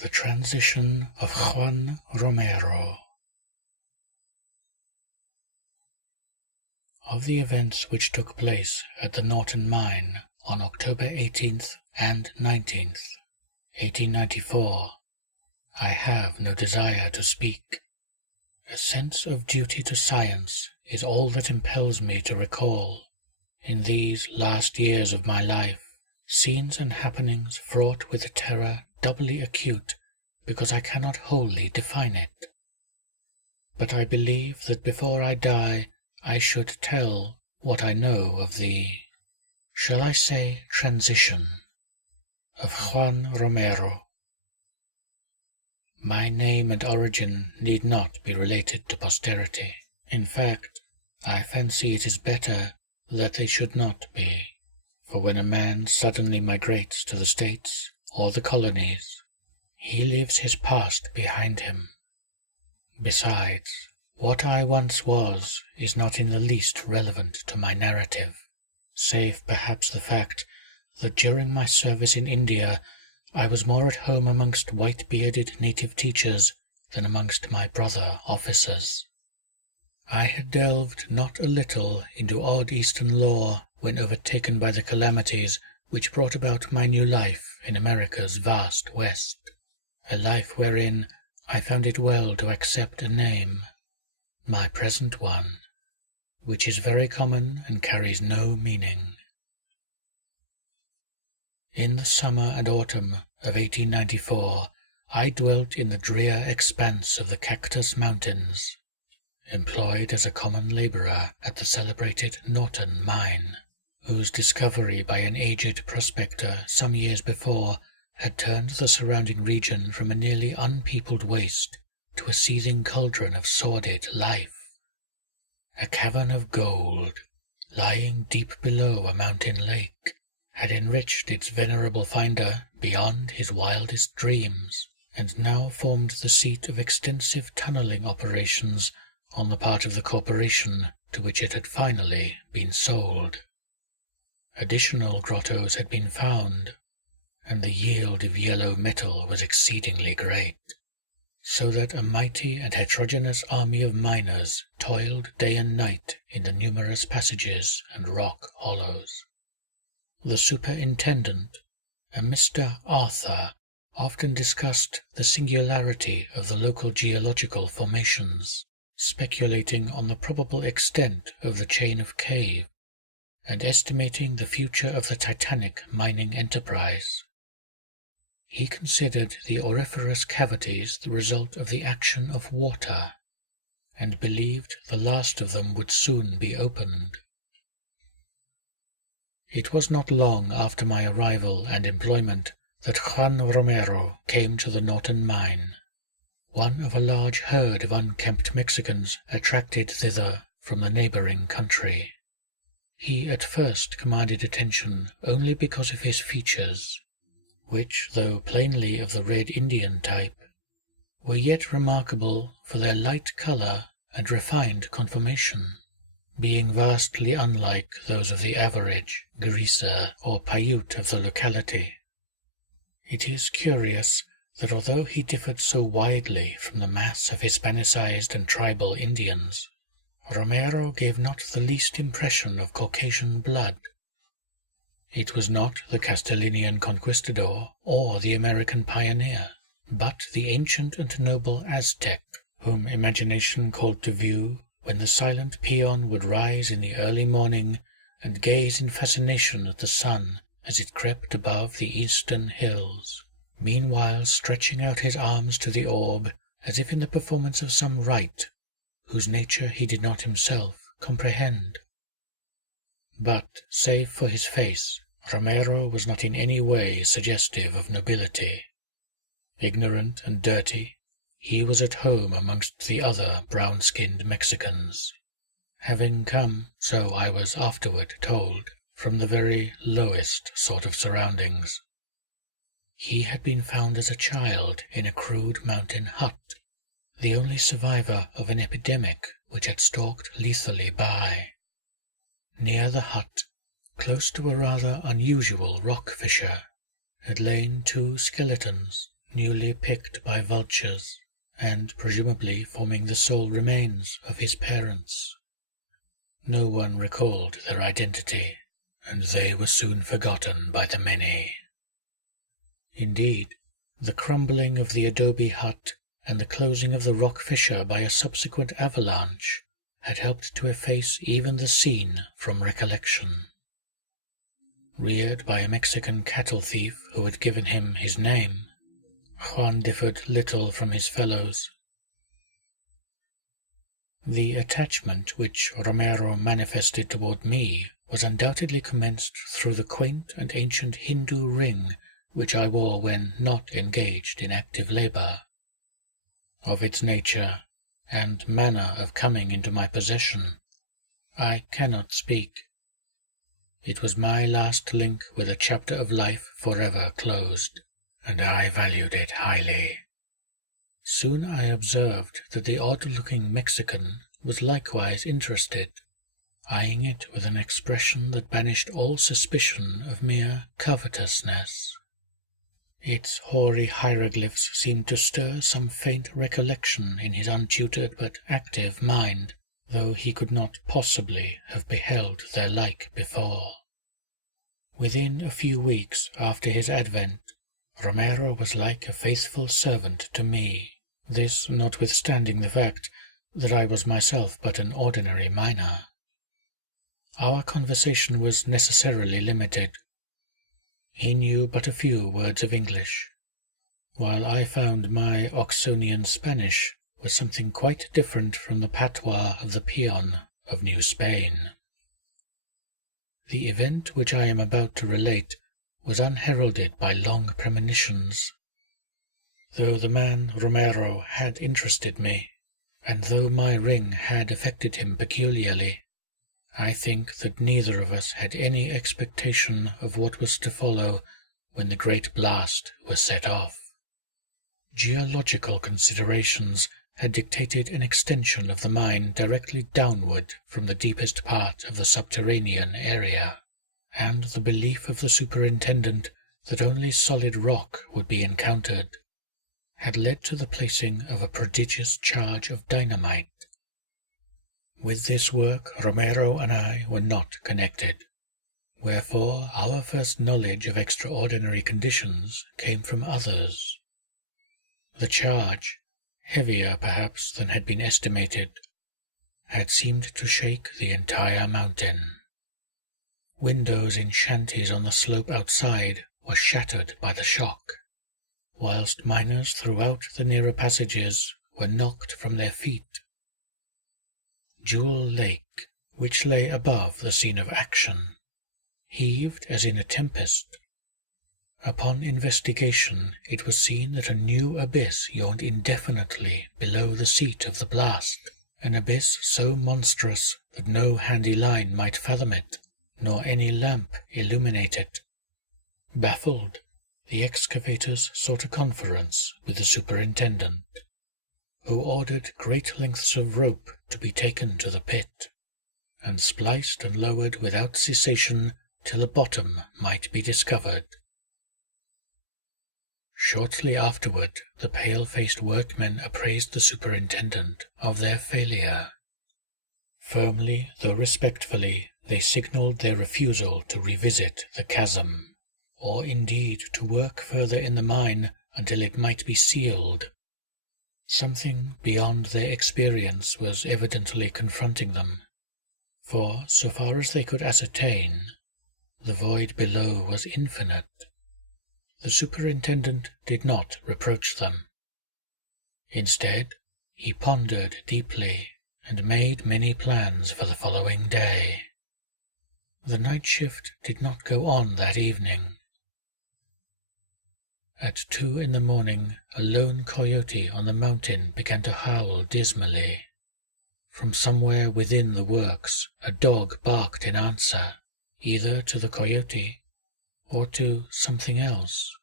The Transition of Juan Romero. Of the events which took place at the Norton mine on October 18th and 19th, 1894, I have no desire to speak. A sense of duty to science is all that impels me to recall, in these last years of my life, scenes and happenings fraught with a terror doubly acute because I cannot wholly define it. But I believe that before I die I should tell what I know of the, shall I say, transition of Juan Romero. My name and origin need not be related to posterity. In fact, I fancy it is better that they should not be, for when a man suddenly migrates to the States or the colonies, he leaves his past behind him. Besides, what I once was is not in the least relevant to my narrative, save perhaps the fact that during my service in India I was more at home amongst white-bearded native teachers than amongst my brother officers. I had delved not a little into odd Eastern lore when overtaken by the calamities which brought about my new life in America's vast West, a life wherein I found it well to accept a name, my present one, which is very common and carries no meaning. In the summer and autumn of 1894, I dwelt in the drear expanse of the Cactus Mountains, employed as a common labourer at the celebrated Norton mine, whose discovery by an aged prospector some years before had turned the surrounding region from a nearly unpeopled waste to a seething cauldron of sordid life. A cavern of gold, lying deep below a mountain lake, had enriched its venerable finder beyond his wildest dreams, and now formed the seat of extensive tunnelling operations on the part of the corporation to which it had finally been sold. Additional grottos had been found, and the yield of yellow metal was exceedingly great, so that a mighty and heterogeneous army of miners toiled day and night in the numerous passages and rock hollows. The superintendent, a Mr. Arthur, often discussed the singularity of the local geological formations, speculating on the probable extent of the chain of cave, and estimating the future of the titanic mining enterprise. He considered the auriferous cavities the result of the action of water, and believed the last of them would soon be opened. It was not long after my arrival and employment that Juan Romero came to the Norton mine, one of a large herd of unkempt Mexicans attracted thither from the neighboring country. He at first commanded attention only because of his features, which, though plainly of the red Indian type, were yet remarkable for their light colour and refined conformation, being vastly unlike those of the average greaser or Paiute of the locality. It is curious that although he differed so widely from the mass of Hispanicized and tribal Indians, Romero gave not the least impression of Caucasian blood. It was not the Castilian conquistador or the American pioneer, but the ancient and noble Aztec, whom imagination called to view when the silent peon would rise in the early morning and gaze in fascination at the sun as it crept above the eastern hills, meanwhile stretching out his arms to the orb as if in the performance of some rite whose nature he did not himself comprehend. But, save for his face, Romero was not in any way suggestive of nobility. Ignorant and dirty, he was at home amongst the other brown-skinned Mexicans, having come, so I was afterward told, from the very lowest sort of surroundings. He had been found as a child in a crude mountain hut, the only survivor of an epidemic which had stalked lethally by. Near the hut, close to a rather unusual rock fissure, had lain two skeletons newly picked by vultures, and presumably forming the sole remains of his parents. No one recalled their identity, and they were soon forgotten by the many. Indeed, the crumbling of the adobe hut and the closing of the rock fissure by a subsequent avalanche had helped to efface even the scene from recollection. Reared by a Mexican cattle thief who had given him his name, Juan differed little from his fellows. The attachment which Romero manifested toward me was undoubtedly commenced through the quaint and ancient Hindu ring which I wore when not engaged in active labor. Of its nature and manner of coming into my possession, I cannot speak. It was my last link with a chapter of life forever closed, and I valued it highly. Soon I observed that the odd-looking Mexican was likewise interested, eyeing it with an expression that banished all suspicion of mere covetousness. Its hoary hieroglyphs seemed to stir some faint recollection in his untutored but active mind, though he could not possibly have beheld their like before. Within a few weeks after his advent, Romero was like a faithful servant to me, this notwithstanding the fact that I was myself but an ordinary miner. Our conversation was necessarily limited. He knew but a few words of English, while I found my Oxonian Spanish was something quite different from the patois of the peon of New Spain. The event which I am about to relate was unheralded by long premonitions. Though the man Romero had interested me, and though my ring had affected him peculiarly, I think that neither of us had any expectation of what was to follow when the great blast was set off. Geological considerations had dictated an extension of the mine directly downward from the deepest part of the subterranean area, and the belief of the superintendent that only solid rock would be encountered had led to the placing of a prodigious charge of dynamite. With this work Romero and I were not connected, wherefore our first knowledge of extraordinary conditions came from others. The charge, heavier perhaps than had been estimated, had seemed to shake the entire mountain. Windows in shanties on the slope outside were shattered by the shock, whilst miners throughout the nearer passages were knocked from their feet. Jewel Lake, which lay above the scene of action, heaved as in a tempest. Upon investigation it was seen that a new abyss yawned indefinitely below the seat of the blast, an abyss so monstrous that no handy line might fathom it, nor any lamp illuminate it. Baffled, the excavators sought a conference with the superintendent, who ordered great lengths of rope to be taken to the pit, and spliced and lowered without cessation till a bottom might be discovered. Shortly afterward, the pale-faced workmen appraised the superintendent of their failure. Firmly, though respectfully, they signalled their refusal to revisit the chasm, or indeed to work further in the mine until it might be sealed. Something beyond their experience was evidently confronting them, for, so far as they could ascertain, the void below was infinite. The superintendent did not reproach them. Instead, he pondered deeply and made many plans for the following day. The night shift did not go on that evening. At 2 in the morning, a lone coyote on the mountain began to howl dismally. From somewhere within the works, a dog barked in answer, either to the coyote or to something else.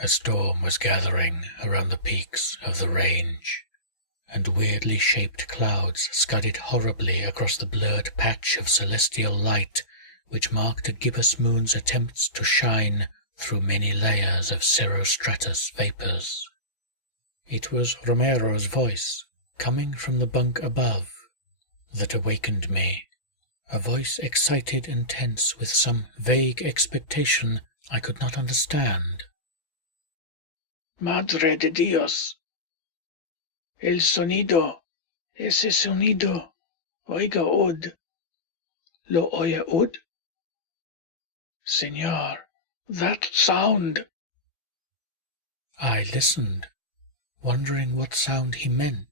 A storm was gathering around the peaks of the range, and weirdly shaped clouds scudded horribly across the blurred patch of celestial light which marked a gibbous moon's attempts to shine through many layers of cirrostratus vapors. It was Romero's voice, coming from the bunk above, that awakened me, a voice excited and tense with some vague expectation I could not understand. Madre de Dios. El sonido, ese sonido, oiga ud. ¿Lo oye ud? Señor, that sound. I listened, wondering what sound he meant.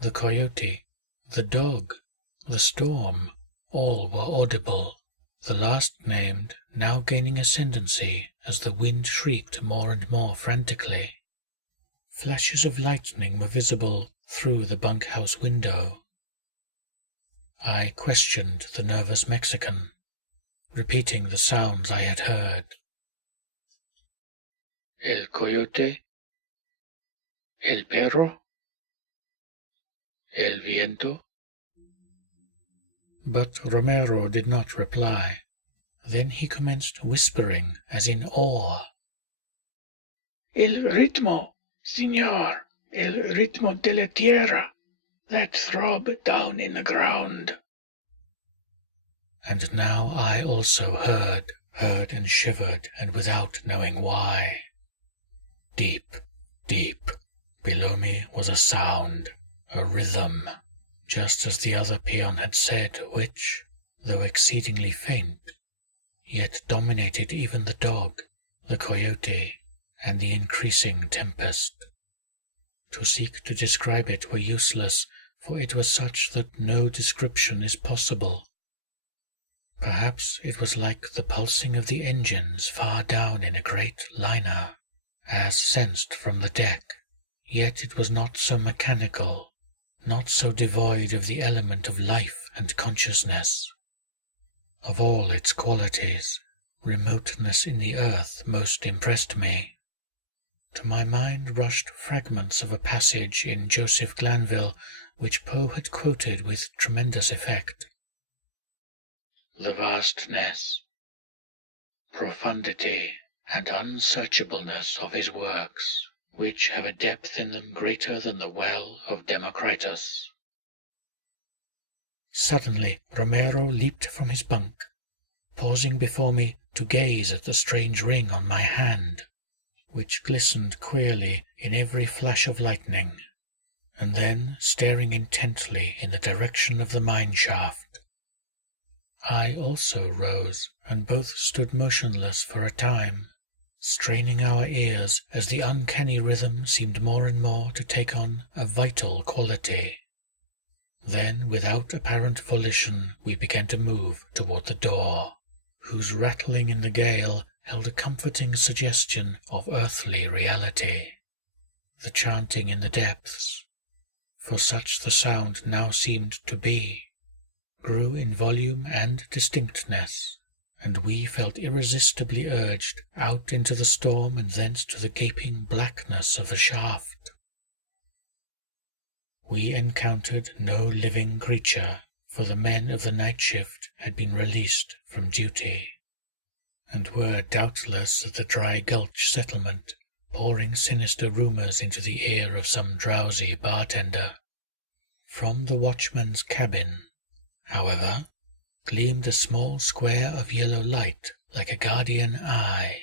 The coyote, the dog, the storm, all were audible, the last named now gaining ascendancy as the wind shrieked more and more frantically. Flashes of lightning were visible through the bunkhouse window. I questioned the nervous Mexican, repeating the sounds I had heard. El coyote, el perro, el viento. But Romero did not reply. Then he commenced whispering as in awe. El ritmo, señor, el ritmo de la tierra, that throb down in the ground. And now I also heard and shivered, and without knowing why. Deep, deep, below me was a sound, a rhythm, just as the other peon had said, which, though exceedingly faint, yet dominated even the dog, the coyote, and the increasing tempest. To seek to describe it were useless, for it was such that no description is possible. Perhaps it was like the pulsing of the engines far down in a great liner, as sensed from the deck, yet it was not so mechanical, not so devoid of the element of life and consciousness. Of all its qualities, remoteness in the earth most impressed me. To my mind rushed fragments of a passage in Joseph Glanville which Poe had quoted with tremendous effect. The vastness, profundity, and unsearchableness of his works, which have a depth in them greater than the well of Democritus. Suddenly Romero leaped from his bunk, pausing before me to gaze at the strange ring on my hand, which glistened queerly in every flash of lightning, and then staring intently in the direction of the mine shaft. I also rose, and both stood motionless for a time, straining our ears as the uncanny rhythm seemed more and more to take on a vital quality. Then, without apparent volition, we began to move toward the door, whose rattling in the gale held a comforting suggestion of earthly reality. The chanting in the depths, for such the sound now seemed to be, grew in volume and distinctness, and we felt irresistibly urged out into the storm and thence to the gaping blackness of the shaft. We encountered no living creature, for the men of the night shift had been released from duty, and were doubtless at the Dry Gulch settlement, pouring sinister rumours into the ear of some drowsy bartender. From the watchman's cabin, however, gleamed a small square of yellow light like a guardian eye.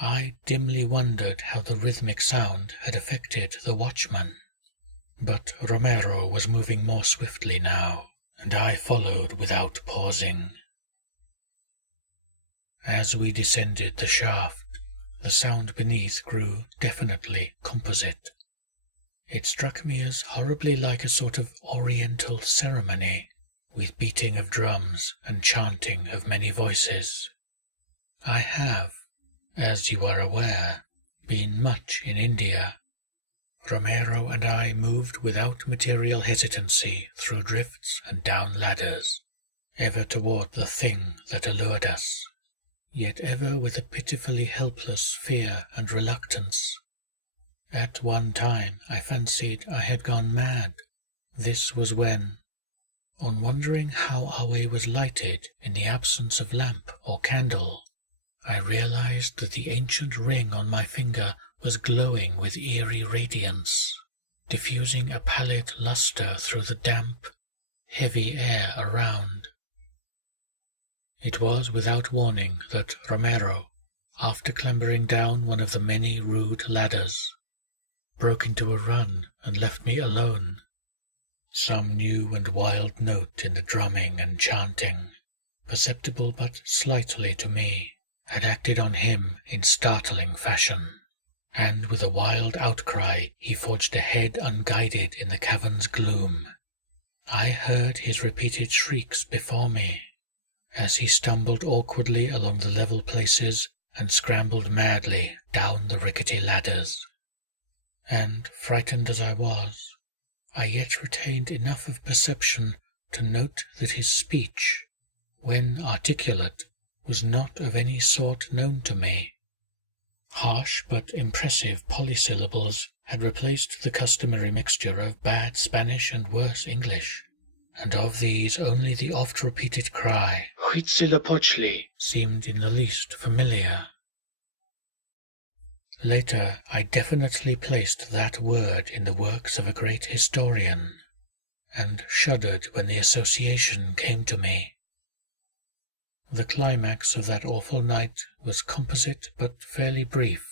I dimly wondered how the rhythmic sound had affected the watchman. But Romero was moving more swiftly now, and I followed without pausing. As we descended the shaft, the sound beneath grew definitely composite. It struck me as horribly like a sort of oriental ceremony, with beating of drums and chanting of many voices. I have, as you are aware, been much in India. Romero and I moved without material hesitancy through drifts and down ladders, ever toward the thing that allured us, yet ever with a pitifully helpless fear and reluctance. At one time I fancied I had gone mad. This was when, on wondering how our way was lighted in the absence of lamp or candle, I realized that the ancient ring on my finger was glowing with eerie radiance, diffusing a pallid luster through the damp, heavy air around. It was without warning that Romero, after clambering down one of the many rude ladders, broke into a run and left me alone. Some new and wild note in the drumming and chanting, perceptible but slightly to me, had acted on him in startling fashion, and with a wild outcry he forged ahead unguided in the cavern's gloom. I heard his repeated shrieks before me, as he stumbled awkwardly along the level places and scrambled madly down the rickety ladders. And, frightened as I was, I yet retained enough of perception to note that his speech, when articulate, was not of any sort known to me. Harsh but impressive polysyllables had replaced the customary mixture of bad Spanish and worse English, and of these only the oft-repeated cry, Huitzilopochtli, seemed in the least familiar. Later I definitely placed that word in the works of a great historian, and shuddered when the association came to me. The climax of that awful night was composite but fairly brief,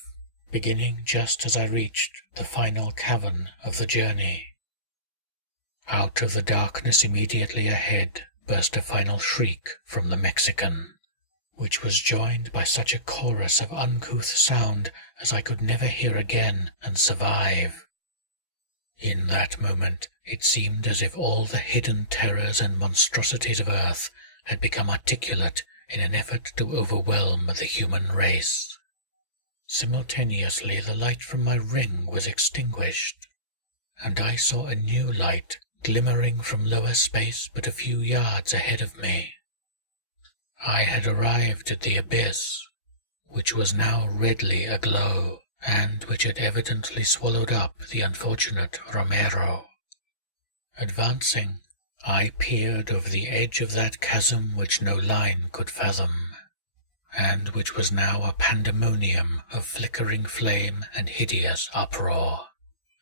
beginning just as I reached the final cavern of the journey. Out of the darkness immediately ahead burst a final shriek from the Mexican, which was joined by such a chorus of uncouth sound as I could never hear again and survive. In that moment it seemed as if all the hidden terrors and monstrosities of earth had become articulate in an effort to overwhelm the human race. Simultaneously the light from my ring was extinguished, and I saw a new light glimmering from lower space but a few yards ahead of me. I had arrived at the abyss, which was now redly aglow, and which had evidently swallowed up the unfortunate Romero. Advancing, I peered over the edge of that chasm which no line could fathom, and which was now a pandemonium of flickering flame and hideous uproar.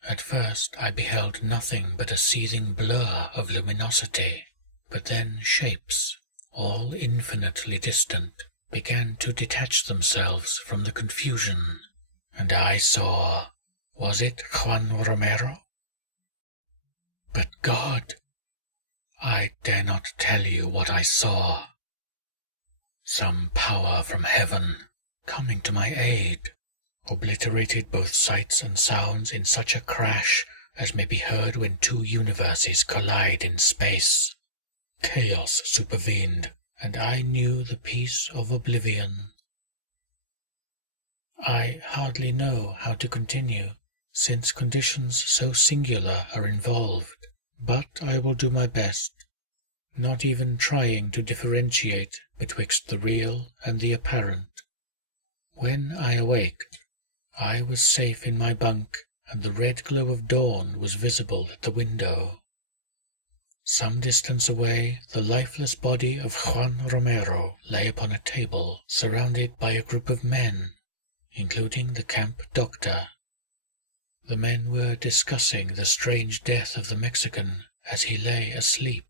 At first I beheld nothing but a seething blur of luminosity, but then shapes, all infinitely distant, began to detach themselves from the confusion, and I saw, was it Juan Romero? But God! I dare not tell you what I saw. Some power from heaven, coming to my aid, obliterated both sights and sounds in such a crash as may be heard when two universes collide in space. Chaos supervened, and I knew the peace of oblivion. I hardly know how to continue, since conditions so singular are involved, but I will do my best, not even trying to differentiate betwixt the real and the apparent. When I awaked, I was safe in my bunk, and the red glow of dawn was visible at the window. Some distance away, the lifeless body of Juan Romero lay upon a table, surrounded by a group of men, including the camp doctor. The men were discussing the strange death of the Mexican as he lay asleep,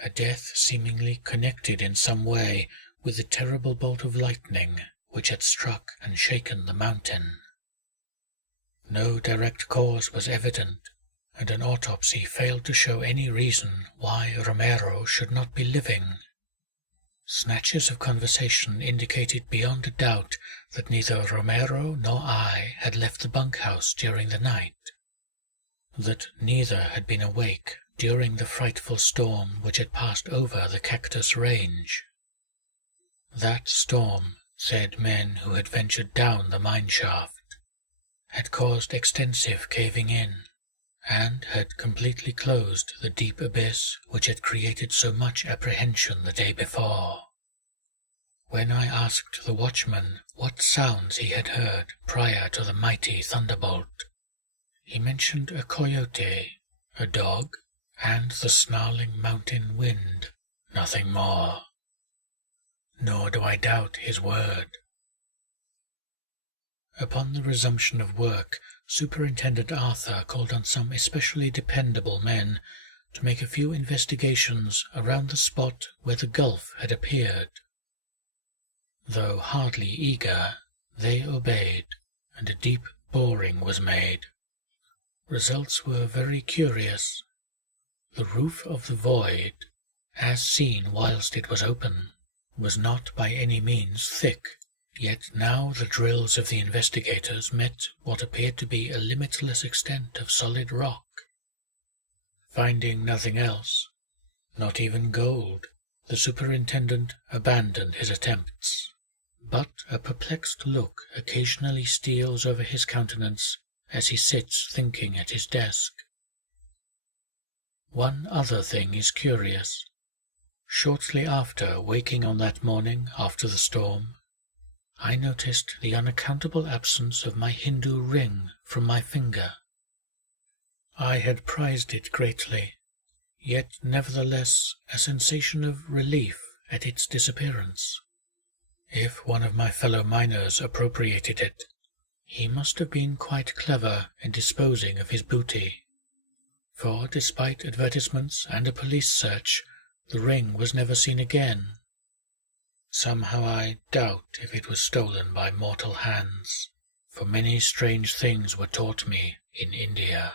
a death seemingly connected in some way with the terrible bolt of lightning which had struck and shaken the mountain. No direct cause was evident, and an autopsy failed to show any reason why Romero should not be living. Snatches of conversation indicated beyond a doubt that neither Romero nor I had left the bunkhouse during the night, that neither had been awake during the frightful storm which had passed over the Cactus Range. That storm, said men who had ventured down the mine shaft, had caused extensive caving in, and had completely closed the deep abyss which had created so much apprehension the day before. When I asked the watchman what sounds he had heard prior to the mighty thunderbolt, he mentioned a coyote, a dog, and the snarling mountain wind, nothing more. Nor do I doubt his word. Upon the resumption of work, Superintendent Arthur called on some especially dependable men to make a few investigations around the spot where the gulf had appeared. Though hardly eager, they obeyed, and a deep boring was made. Results were very curious. The roof of the void, as seen whilst it was open, was not by any means thick, yet now the drills of the investigators met what appeared to be a limitless extent of solid rock. Finding nothing else, not even gold, the superintendent abandoned his attempts. But a perplexed look occasionally steals over his countenance as he sits thinking at his desk. One other thing is curious. Shortly after waking on that morning after the storm, I noticed the unaccountable absence of my Hindu ring from my finger. I had prized it greatly, yet nevertheless a sensation of relief at its disappearance. If one of my fellow miners appropriated it, he must have been quite clever in disposing of his booty, for despite advertisements and a police search, the ring was never seen again. Somehow I doubt if it was stolen by mortal hands, for many strange things were taught me in India.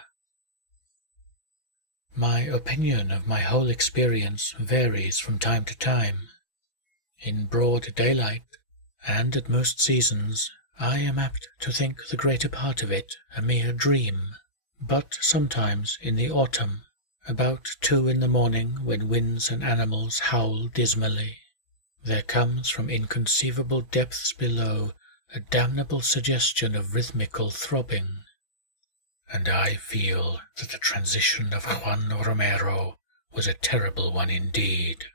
My opinion of my whole experience varies from time to time. In broad daylight, and at most seasons, I am apt to think the greater part of it a mere dream. But sometimes in the autumn, about 2 in the morning, when winds and animals howl dismally, there comes from inconceivable depths below a damnable suggestion of rhythmical throbbing, and I feel that the transition of Juan Romero was a terrible one indeed.